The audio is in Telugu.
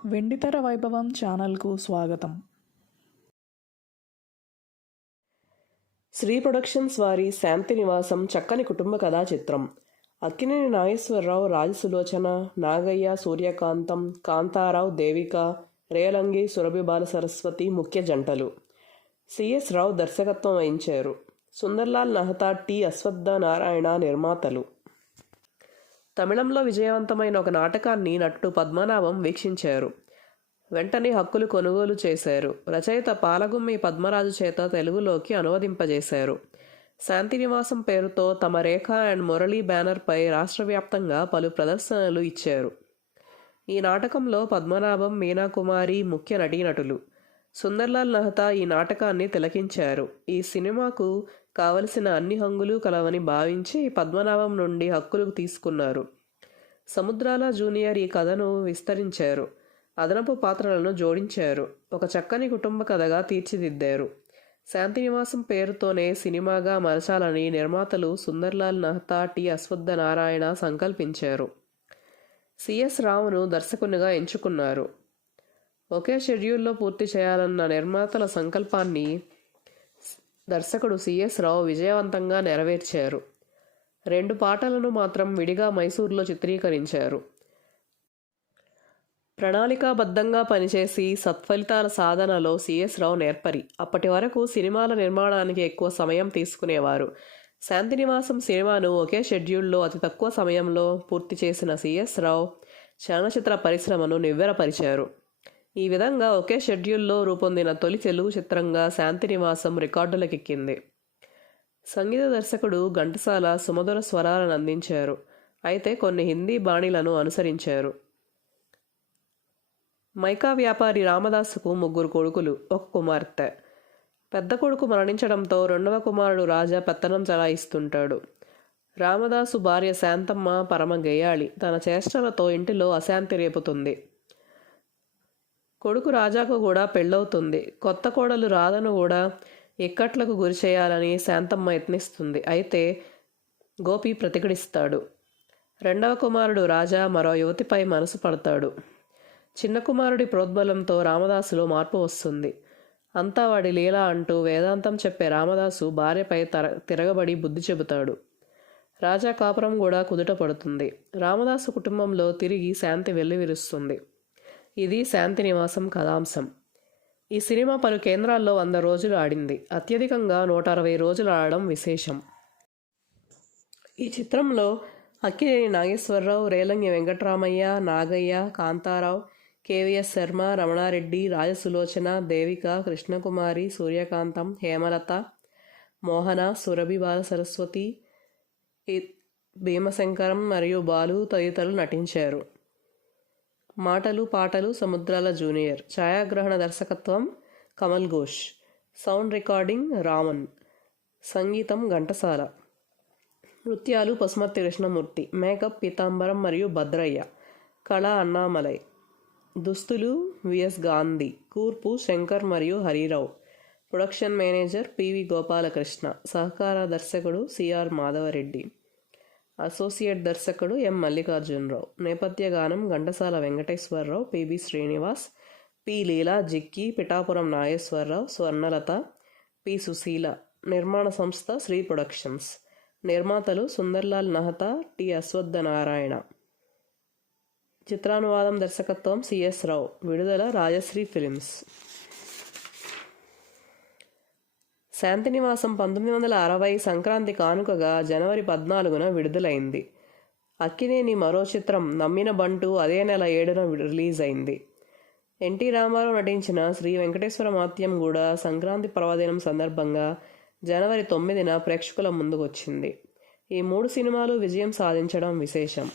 వెండితెర వైభవం ఛానల్కు స్వాగతం. శ్రీ ప్రొడక్షన్స్ వారి శాంతినివాసం చక్కని కుటుంబ కథా చిత్రం. అక్కినేని నాగేశ్వరరావు, రాజసులోచన, నాగయ్య, సూర్యకాంతం, కాంతారావు, దేవిక, రేలంగి, సురభి బాలసరస్వతి ముఖ్య జంటలు. సిఎస్ రావు దర్శకత్వం వహించారు. సుందర్లాల్ నహతా, టి అశ్వత్థ నారాయణ నిర్మాతలు. తమిళంలో విజయవంతమైన ఒక నాటకాన్ని నటుడు పద్మనాభం వీక్షించారు. వెంటనే హక్కులు కొనుగోలు చేశారు. రచయిత పాలగుమ్మి పద్మరాజు చేత తెలుగులోకి అనువదింపజేశారు. శాంతినివాసం పేరుతో తమ రేఖ అండ్ మురళీ బ్యానర్పై రాష్ట్ర వ్యాప్తంగా పలు ప్రదర్శనలు ఇచ్చారు. ఈ నాటకంలో పద్మనాభం, మీనాకుమారి ముఖ్య నటీనటులు. సుందర్లాల్ నహతా ఈ నాటకాన్ని తిలకించారు. ఈ సినిమాకు కావలసిన అన్ని హంగులు కలవని భావించి పద్మనాభం నుండి హక్కులు తీసుకున్నారు. సముద్రాల జూనియర్ ఈ కథను విస్తరించారు. అదనపు పాత్రలను జోడించారు. ఒక చక్కని కుటుంబ కథగా తీర్చిదిద్దారు. శాంతినివాసం పేరుతోనే సినిమాగా మలచాలని నిర్మాతలు సుందర్లాల్ నహతా, టి అశ్వత్థ నారాయణ సంకల్పించారు. సిఎస్ రావును దర్శకునిగా ఎంచుకున్నారు. ఒకే షెడ్యూల్లో పూర్తి చేయాలన్న నిర్మాతల సంకల్పాన్ని దర్శకుడు సిఎస్ రావు విజయవంతంగా నెరవేర్చారు. 2 పాటలను మాత్రం విడిగా మైసూర్లో చిత్రీకరించారు. ప్రణాళికాబద్ధంగా పనిచేసి సత్ఫలితాల సాధనలో సిఎస్ రావు నేర్పరి. అప్పటి వరకు సినిమాల నిర్మాణానికి ఎక్కువ సమయం తీసుకునేవారు. శాంతినివాసం సినిమాను ఒకే షెడ్యూల్లో అతి తక్కువ సమయంలో పూర్తి చేసిన సిఎస్ రావు చలనచిత్ర పరిశ్రమను నివ్వెరపరిచారు. ఈ విధంగా ఒకే షెడ్యూల్లో రూపొందిన తొలి తెలుగు చిత్రంగా శాంతినివాసం రికార్డులకెక్కింది. సంగీత దర్శకుడు ఘంటసాల సుమధుర స్వరాలను అందించారు. అయితే కొన్ని హిందీ బాణీలను అనుసరించారు. మైకా వ్యాపారి రామదాసుకు 3 కొడుకులు, 1 కుమార్తె. పెద్ద కొడుకు మరణించడంతో 2వ కుమారుడు రాజా పెత్తనం చలాయిస్తుంటాడు. రామదాసు భార్య శాంతమ్మ పరమ గేయాళి. తన చేష్టలతో ఇంటిలో అశాంతి రేపుతుంది. కొడుకు రాజాకు కూడా పెళ్ళవుతుంది. కొత్త కోడలు రాధను కూడా ఇక్కట్లకు గురి చేయాలని శాంతమ్మ యత్నిస్తుంది. అయితే గోపి ప్రతిఘటిస్తాడు. 2వ కుమారుడు రాజా మరో యువతిపై మనసు పడతాడు. చిన్న కుమారుడి ప్రోద్బలంతో రామదాసులో మార్పు వస్తుంది. అంతా వాడి లీల అంటూ వేదాంతం చెప్పే రామదాసు భార్యపై తిరగబడి బుద్ధి చెబుతాడు. రాజా కాపురం కూడా కుదుట పడుతుంది. రామదాసు కుటుంబంలో తిరిగి శాంతి వెల్లివిరుస్తుంది. ఇది శాంతినివాసం కథాంశం. ఈ సినిమా పలు కేంద్రాల్లో 100 రోజులు ఆడింది. అత్యధికంగా 160 రోజులు ఆడడం విశేషం. ఈ చిత్రంలో అక్కినేని నాగేశ్వరరావు, రేలంగి వెంకటరామయ్య, నాగయ్య, కాంతారావు, కేవీఎస్ శర్మ, రమణారెడ్డి, రాజసులోచన, దేవిక, కృష్ణకుమారి, సూర్యకాంతం, హేమలత, మోహన, సురభి బాలసరస్వతి, భీమశంకరం మరియు బాలు తదితరులు నటించారు. మాటలు పాటలు సముద్రాల జూనియర్. ఛాయాగ్రహణ దర్శకత్వం కమల్ ఘోష్. Sound recording Raman. సంగీతం ఘంటసాల. నృత్యాలు పసుమర్తి కృష్ణమూర్తి. మేకప్ పీతాంబరం మరియు భద్రయ్య. కళ అన్నామలై. దుస్తులు విఎస్ గాంధీ. కూర్పు శంకర్ మరియు Harirao. Production manager PV Gopalakrishna. సహకార దర్శకుడు సిఆర్ మాధవరెడ్డి. అసోసియేట్ దర్శకుడు ఎం మల్లికార్జునరావు. నేపథ్య గానం ఘంటసాల వెంకటేశ్వరరావు, పిబి శ్రీనివాస్, పి లీలా, జిక్కి, పిఠాపురం నాగేశ్వరరావు, స్వర్ణలత, పి సుశీల. నిర్మాణ సంస్థ శ్రీ ప్రొడక్షన్స్. నిర్మాతలు సుందర్లాల్ నహతా, టి అశ్వత్థ నారాయణ. చిత్రానువాదం దర్శకత్వం సిఎస్ రావు. విడుదల రాజశ్రీ ఫిలిమ్స్. శాంతినివాసం 1960 సంక్రాంతి కానుకగా జనవరి 14న విడుదలైంది. అక్కినేని మరో చిత్రం నమ్మిన బంటు అదే నెల 7న రిలీజ్ అయింది. ఎన్టీ రామారావు నటించిన శ్రీ వెంకటేశ్వర మాత్యం కూడా సంక్రాంతి పర్వదినం సందర్భంగా జనవరి 9న ప్రేక్షకుల ముందుకొచ్చింది. ఈ 3 సినిమాలు విజయం సాధించడం విశేషం.